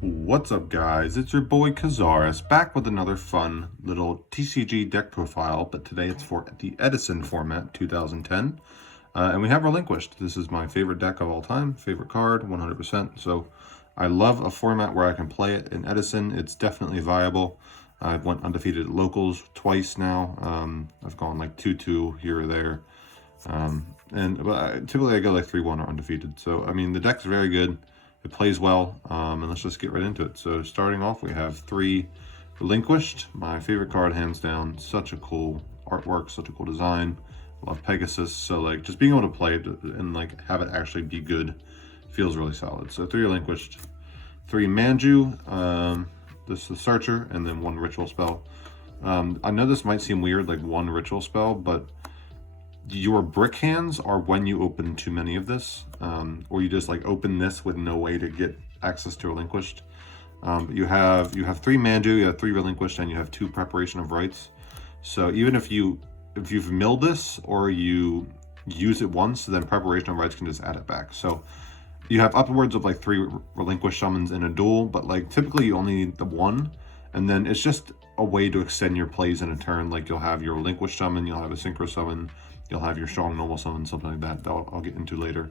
What's up, guys? It's your boy Kazaris back with another fun little TCG deck profile, but today it's for the Edison format 2010. And we have Relinquished. This is my favorite deck of all time, favorite card, 100%. So I love a format where I can play it in Edison. It's definitely viable. I've went undefeated at locals twice now. I've gone like 2-2 here or there. Typically I go like 3-1 or undefeated. So, I mean, the deck's very good. It plays well, and let's just get right into it. So starting off, we have 3 Relinquished, my favorite card, hands down. Such a cool artwork, such a cool design. Love Pegasus, so like just being able to play it and like have it actually be good feels really solid. So 3 Relinquished, 3 Manju, this is the Searcher, and then 1 Ritual Spell. I know this might seem weird, like 1 Ritual Spell, but your brick hands are when you open too many of this, or you just like open this with no way to get access to Relinquished. You have 3 Mandu, you have 3 Relinquished, and you have 2 Preparation of Rites. So even if you've milled this or you use it once, then Preparation of Rites can just add it back. So you have upwards of like 3 Relinquished summons in a duel, but like typically you only need the 1, and then it's just a way to extend your plays in a turn. Like you'll have your Relinquished summon, you'll have a Synchro summon, you'll have your strong normal summon, something like that I'll get into later.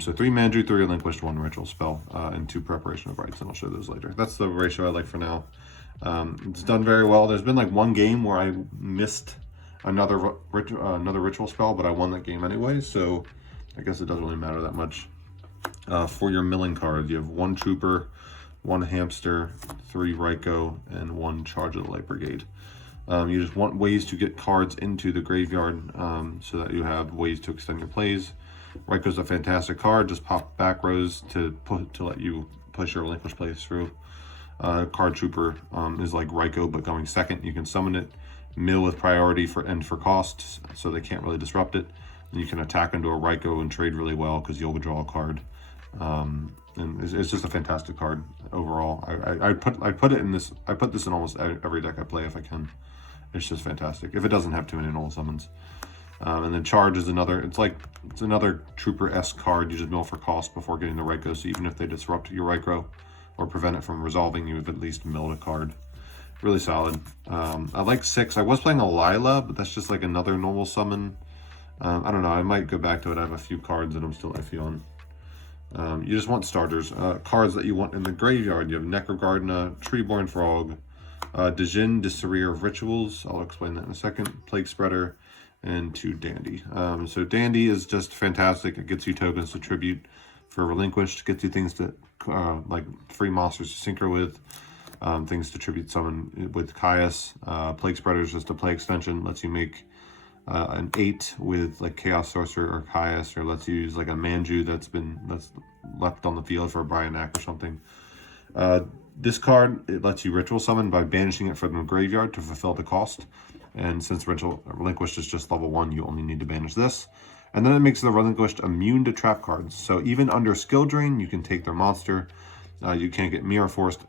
So 3 Manju, 3 Relinquished, 1 Ritual Spell, and 2 Preparation of Rites, and I'll show those later. That's the ratio I like for now. It's done very well. There's been like 1 game where I missed another Ritual Spell, but I won that game anyway, so I guess it doesn't really matter that much. For your milling card, you have 1 Trooper, 1 Hamster, 3 Ryko, and 1 Charge of the Light Brigade. You just want ways to get cards into the graveyard, so that you have ways to extend your plays. Ryko's a fantastic card. Just pop back rows to let you push your Relinquished plays through. Card Trooper is like Ryko, but going second. You can summon it, mill with priority for cost, so they can't really disrupt it. And you can attack into a Ryko and trade really well because you'll draw a card. And it's just a fantastic card overall. I put this in almost every deck I play if I can. It's just fantastic if it doesn't have too many normal summons. And then Charge is another. It's another Trooper-esque card. You just mill for cost before getting the Ryko. So even if they disrupt your Ryko or prevent it from resolving, you've at least milled a card. Really solid. I like 6. I was playing a Lila, but that's just like another normal summon. I don't know. I might go back to it. I have a few cards that I'm still iffy on. You just want starters. Cards that you want in the graveyard. You have Necrogardna, Treeborn Frog, Djinn, Disarray of Rituals. I'll explain that in a second. Plague Spreader, and 2 Dandy. So Dandy is just fantastic. It gets you tokens to tribute for Relinquished. Gets you things to like free monsters to synchro with. Things to tribute summon with Caius. Plague Spreader is just a play extension. Lets you make an 8 with like Chaos Sorcerer or Caius, or lets you use like a Manju that's left on the field for a Bryanak or something. This card, it lets you Ritual Summon by banishing it from the graveyard to fulfill the cost. And since Relinquished is just level 1, you only need to banish this. And then it makes the Relinquished immune to trap cards. So even under Skill Drain, you can take their monster. You can't get Mirror Forced,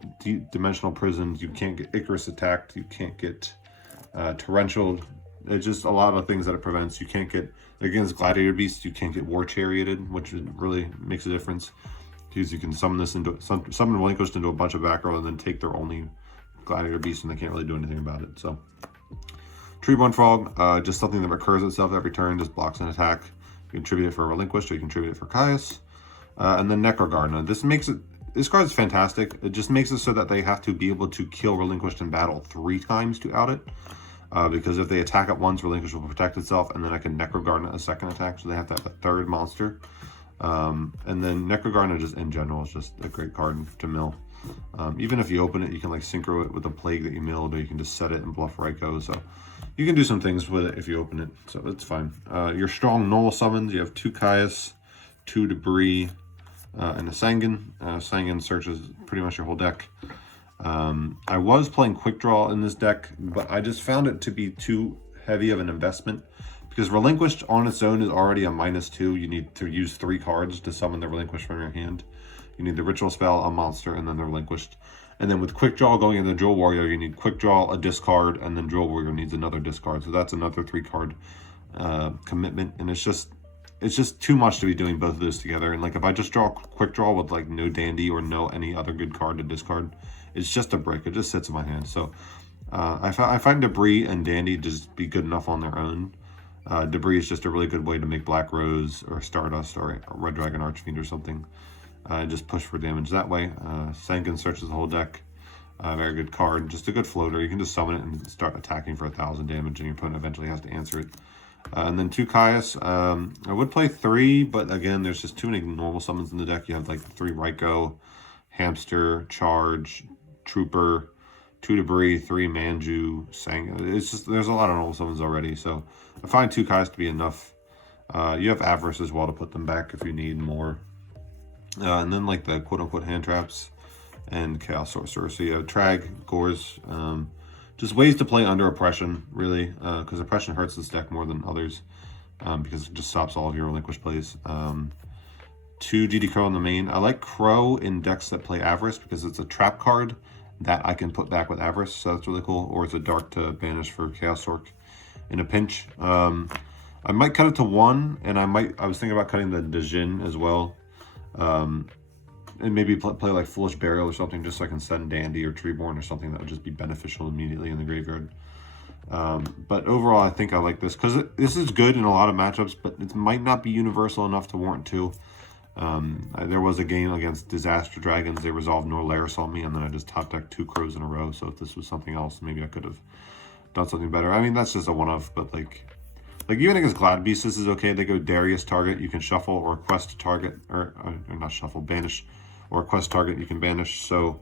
Dimensional Prisons. You can't get Icarus attacked. You can't get Torrential. It's just a lot of things that it prevents. You can't get, against Gladiator Beasts, you can't get War Charioted, which really makes a difference. Because you can summon Relinquished into a bunch of back row and then take their only Gladiator Beast, and they can't really do anything about it. So, Treeborn Frog, just something that recurs itself every turn, just blocks an attack. You can tribute it for Relinquished, or you can tribute it for Caius. And then Necrogardna. This card is fantastic. It just makes it so that they have to be able to kill Relinquished in battle 3 times to out it. Because if they attack it once, Relinquished will protect itself, and then I can Necrogardna a second attack, so they have to have a 3rd monster. And then Necrogardna just in general is just a great card to mill. Even if you open it, you can like synchro it with a plague that you milled, or you can just set it and bluff Ryko. So you can do some things with it if you open it, so it's fine. Your strong normal summons, you have 2 Caius, 2 Debris, and a Sangan. Sangan searches pretty much your whole deck. I was playing Quick Draw in this deck, but I just found it to be too heavy of an investment. Because Relinquished on its own is already a -2. You need to use 3 cards to summon the Relinquished from your hand. You need the Ritual Spell, a monster, and then the Relinquished. And then with Quick Draw going into Drill Warrior, you need Quick Draw, a discard, and then Drill Warrior needs another discard. So that's another 3 card commitment. And it's just, it's just too much to be doing both of those together. And like if I just draw a quick draw with like no dandy or no any other good card to discard, it's just a brick. It just sits in my hand. So I find debris and dandy to just be good enough on their own. Debris is just a really good way to make Black Rose or Stardust or a Red Dragon Archfiend or something. Just push for damage that way. Sankin searches the whole deck. Very good card. Just a good floater. You can just summon it and start attacking for 1,000 damage, and your opponent eventually has to answer it. And then 2 Caius. I would play 3, but again, there's just too many normal summons in the deck. You have like 3 Raikou, Hamster, Charge, Trooper, 2 Debris, 3 Manju, Sang. It's just, there's a lot of normal summons already, so I find 2 Caius to be enough. You have Avarice as well to put them back if you need more. And then like the quote-unquote hand traps and Chaos Sorcerer. So you have Trag, Gores, just ways to play under Oppression, really, because Oppression hurts this deck more than others, because it just stops all of your Relinquished plays. 2 GD Crow in the main. I like Crow in decks that play Avarice because it's a trap card that I can put back with Avarice, so that's really cool. Or it's a Dark to banish for Chaos Orc in a pinch. I might cut it to 1, and I was thinking about cutting the Djinn as well. And maybe play like Foolish Burial or something, just so I can send Dandy or Treeborn or something that would just be beneficial immediately in the graveyard. But overall, I think I like this because this is good in a lot of matchups, but it might not be universal enough to warrant 2. There was a game against Disaster Dragons. They resolved Norlaris on me, and then I just top decked 2 Crows in a row. So if this was something else, maybe I could have done something better. I mean, that's just a one-off, but like even against Glad Beast, this is okay. They go Darius target, you can shuffle, or quest target, or not shuffle, banish, or quest target, you can banish. So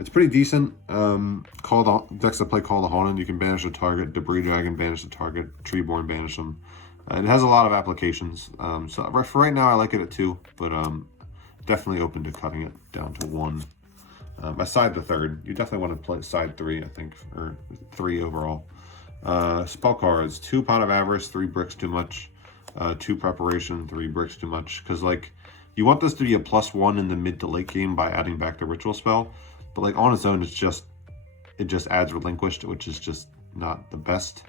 it's pretty decent. Decks that play Call the Haunted, you can banish a target, Debris Dragon, banish a target, Treeborn, banish them. It has a lot of applications. So for right now, I like it at 2, but definitely open to cutting it down to 1. I side the 3rd. You definitely want to play side 3, I think, or 3 overall. Spell cards: 2 Pot of Avarice, 3 bricks too much. 2 Preparation, 3 bricks too much. Because like you want this to be a +1 in the mid to late game by adding back the Ritual Spell, but like on its own, it just adds Relinquished, which is just not the best.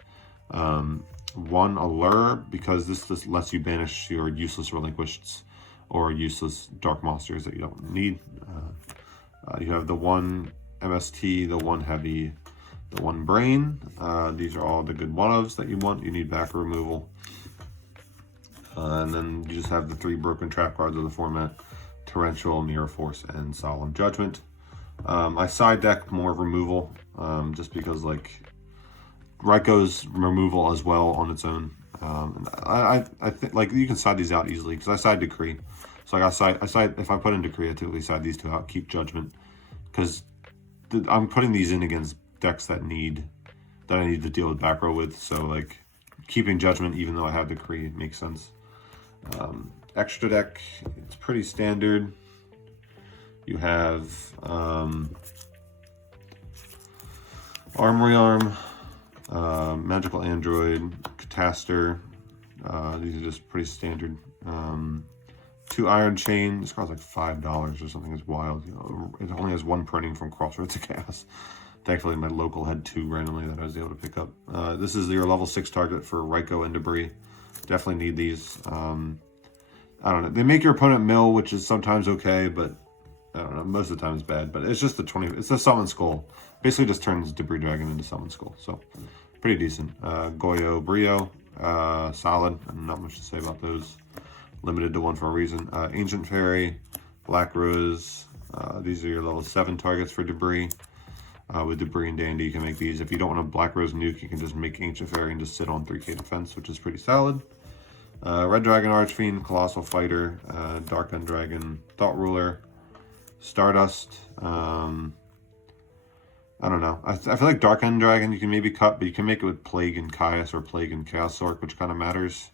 1 Allure, because this just lets you banish your useless Relinquished or useless Dark Monsters that you don't need. You have the 1 MST, the 1 Heavy, the 1 Brain. These are all the good one-ofs that you want. You need back removal. And then you just have the 3 broken trap cards of the format: Torrential, Mirror Force, and Solemn Judgment. I side deck more removal, just because like Raikou's removal as well on its own. I think like you can side these out easily because I side Decree. So like I side if I put in Decree, I typically side these 2 out, keep Judgment, because I'm putting these in against decks that I need to deal with back row with. So like keeping Judgment even though I have Decree makes sense. Extra deck, it's pretty standard. You have Armory Arm, Magical Android, Cataster. These are just pretty standard. 2 Iron Chain. This card's like $5 or something. It's wild. You know, it only has 1 printing from Crossroads of Chaos. Thankfully, my local had 2 randomly that I was able to pick up. This is your level 6 target for Raikou and Debris. Definitely need these. I don't know. They make your opponent mill, which is sometimes okay, but I don't know. Most of the time it's bad. But it's just it's a Summon Skull. Basically just turns Debris Dragon into Summon Skull. So pretty decent. Goyo, Brio, solid. Not much to say about those. Limited to 1 for a reason. Ancient Fairy, Black Rose. These are your level 7 targets for Debris. With Debris and Dandy, you can make these. If you don't want a Black Rose nuke, you can just make Ancient Fairy and just sit on 3k defense, which is pretty solid. Red Dragon Archfiend, Colossal Fighter, Dark End Dragon, Thought Ruler, Stardust. I don't know. I feel like Dark End Dragon you can maybe cut, but you can make it with Plague and Caius or Plague and Chaos Orc, which kind of matters.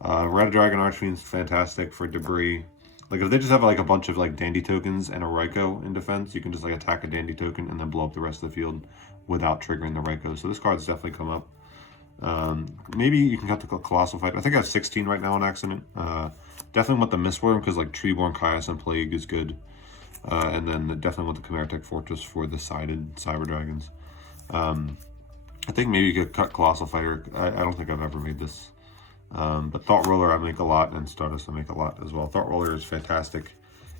Red Dragon Archfiend's fantastic for Debris. Like if they just have like a bunch of like Dandy tokens and a Raikou in defense, you can just like attack a Dandy token and then blow up the rest of the field without triggering the Raikou. So this card's definitely come up. Maybe you can cut the Colossal Fight. I think I have 16 right now on accident. Definitely want the Mistworm because like Treeborn, Caius, and Plague is good. And then definitely want the Chimera Tech Fortress for the sided Cyber Dragons. I think maybe you could cut Colossal Fighter. I don't think I've ever made this. But Thought Roller I make a lot, and Stardust I make a lot as well. Thought Roller is fantastic.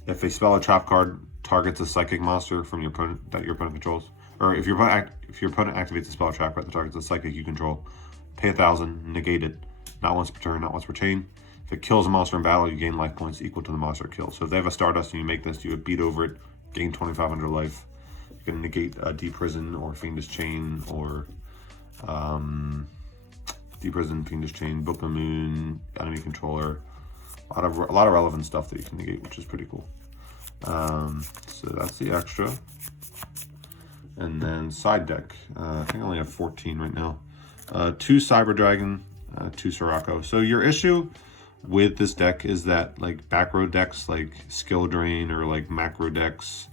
If a spell or trap card targets a psychic monster from your opponent that your opponent controls, or if your opponent activates a spell or trap card that targets a psychic you control, pay 1,000, negate it. Not once per turn, not once per chain. If it kills a monster in battle, you gain life points equal to the monster killed. So if they have a Stardust and you make this, you would beat over it, gain 2,500 life. You can negate Deep Prison or Fiendish Chain, or Deep Prison, Fiendish Chain, Book of Moon, Enemy Controller. A lot of relevant stuff that you can negate, which is pretty cool. So that's the extra. And then side deck. I think I only have 14 right now. 2 Cyber Dragon, 2 Sirocco. So your issue with this deck is that like back row decks like Skill Drain or like macro decks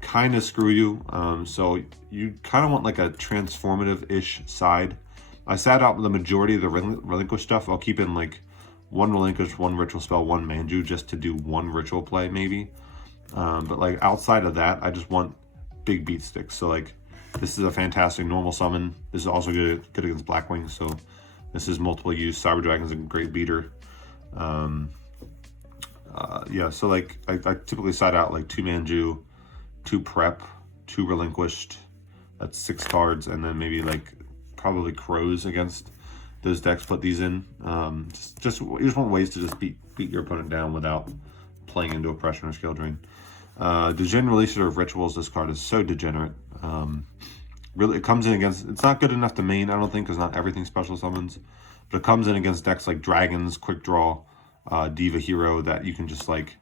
kind of screw you. So you kind of want like a transformative-ish side. I sat out the majority of the Relinquished stuff. I'll keep in like 1 Relinquished, 1 Ritual Spell, 1 Manju just to do 1 Ritual play maybe. But like outside of that, I just want big beat sticks. So like this is a fantastic normal summon. This is also good against Blackwing. So this is multiple use. Cyber Dragon's a great beater. Yeah, so like I typically side out like 2 Manju, 2 Prep, 2 Relinquished. That's 6 cards, and then maybe like probably Crows against those decks. Put these in. You just want ways to just beat your opponent down without playing into oppression or skill drain. Degen Releaser of Rituals. This card is so degenerate. Really, it comes in against. It's not good enough to main, I don't think, because not everything special summons. But it comes in against decks like Dragons, Quick Draw, Diva Hero, that you can just like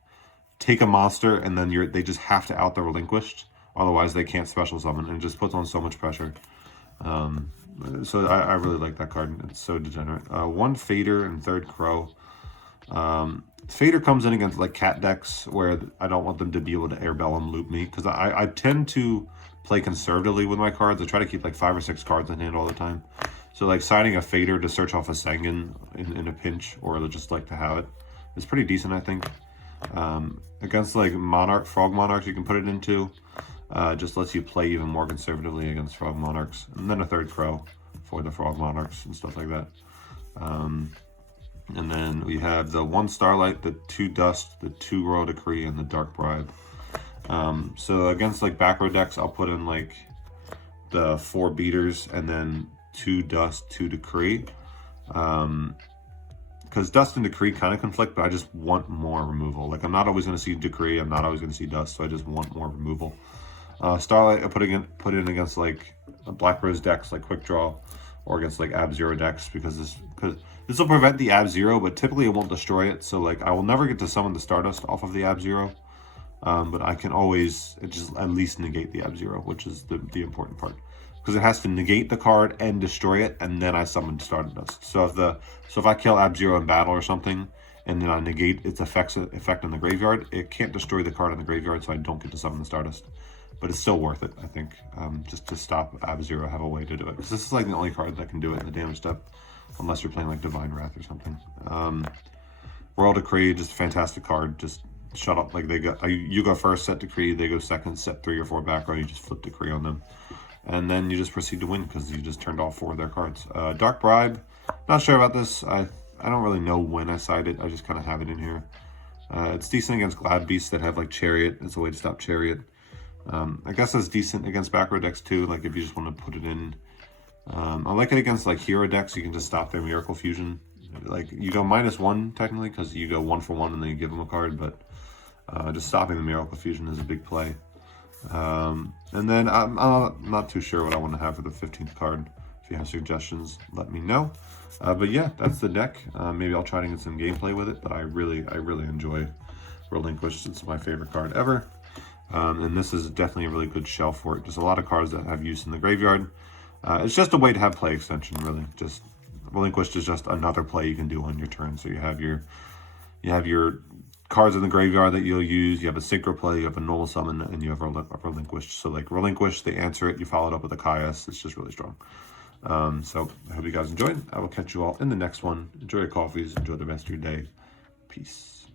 take a monster and then they just have to out the Relinquished. Otherwise, they can't special summon, and it just puts on so much pressure. So I really like that card. It's so degenerate. 1 Fader and 3rd Crow. Fader comes in against like cat decks where I don't want them to be able to Airbellum loop me, because I tend to play conservatively with my cards. I try to keep like 5 or 6 cards in hand all the time. So like siding a Fader to search off a Sengen in a pinch, or just like to have it, is pretty decent, I think. Against like Frog Monarchs you can put it into. Just lets you play even more conservatively against Frog Monarchs. And then a 3rd Crow for the Frog Monarchs and stuff like that. And then we have the 1 Starlight, the 2 Dust, the 2 Royal Decree, and the Dark Bribe. So against like back row decks, I'll put in like the 4 Beaters and then 2 Dust, 2 Decree. Because Dust and Decree kind of conflict, but I just want more removal. Like I'm not always going to see Decree, I'm not always going to see Dust, so I just want more removal. Starlight I put in against like Black Rose decks like Quick Draw, or against like Ab Zero decks, because this will prevent the Ab Zero, but typically it won't destroy it. So like I will never get to summon the Stardust off of the Ab Zero, but I can always just at least negate the Ab Zero, which is the important part, because it has to negate the card and destroy it, and then I summon Stardust. So if I kill Ab Zero in battle or something, and then I negate its effect in the graveyard, it can't destroy the card in the graveyard, so I don't get to summon the Stardust. But it's still worth it, I think, just to stop Ab Zero, have a way to do it. Because this is like the only card that can do it in the damage step, unless you're playing like Divine Wrath or something. Royal Decree, just a fantastic card. Just shut up. Like you go first, set Decree, they go second, set 3 or 4 back row, you just flip Decree on them. And then you just proceed to win because you just turned off 4 of their cards. Dark Bribe, not sure about this. I don't really know when I side it. I just kind of have it in here. It's decent against Glad Beasts that have like Chariot. It's a way to stop Chariot. I guess that's decent against back row decks too, like if you just want to put it in. I like it against like hero decks. You can just stop their Miracle Fusion. Like you go -1 technically, because you go 1 for 1 and then you give them a card, but just stopping the Miracle Fusion is a big play. And then I'm not too sure what I want to have for the 15th card. If you have suggestions, let me know. But yeah, that's the deck. Maybe I'll try to get some gameplay with it, but I really enjoy Relinquished. It's my favorite card ever. And this is definitely a really good shelf for it. Just a lot of cards that have use in the graveyard. It's just a way to have play extension, really. Just Relinquished is just another play you can do on your turn. So you have your cards in the graveyard that you'll use. You have a synchro play, you have a normal summon, and you have a Relinquished. So like Relinquished, they answer it, you follow it up with a Caius. It's just really strong. So I hope you guys enjoyed. I will catch you all in the next one. Enjoy your coffees, enjoy the rest of your day. Peace.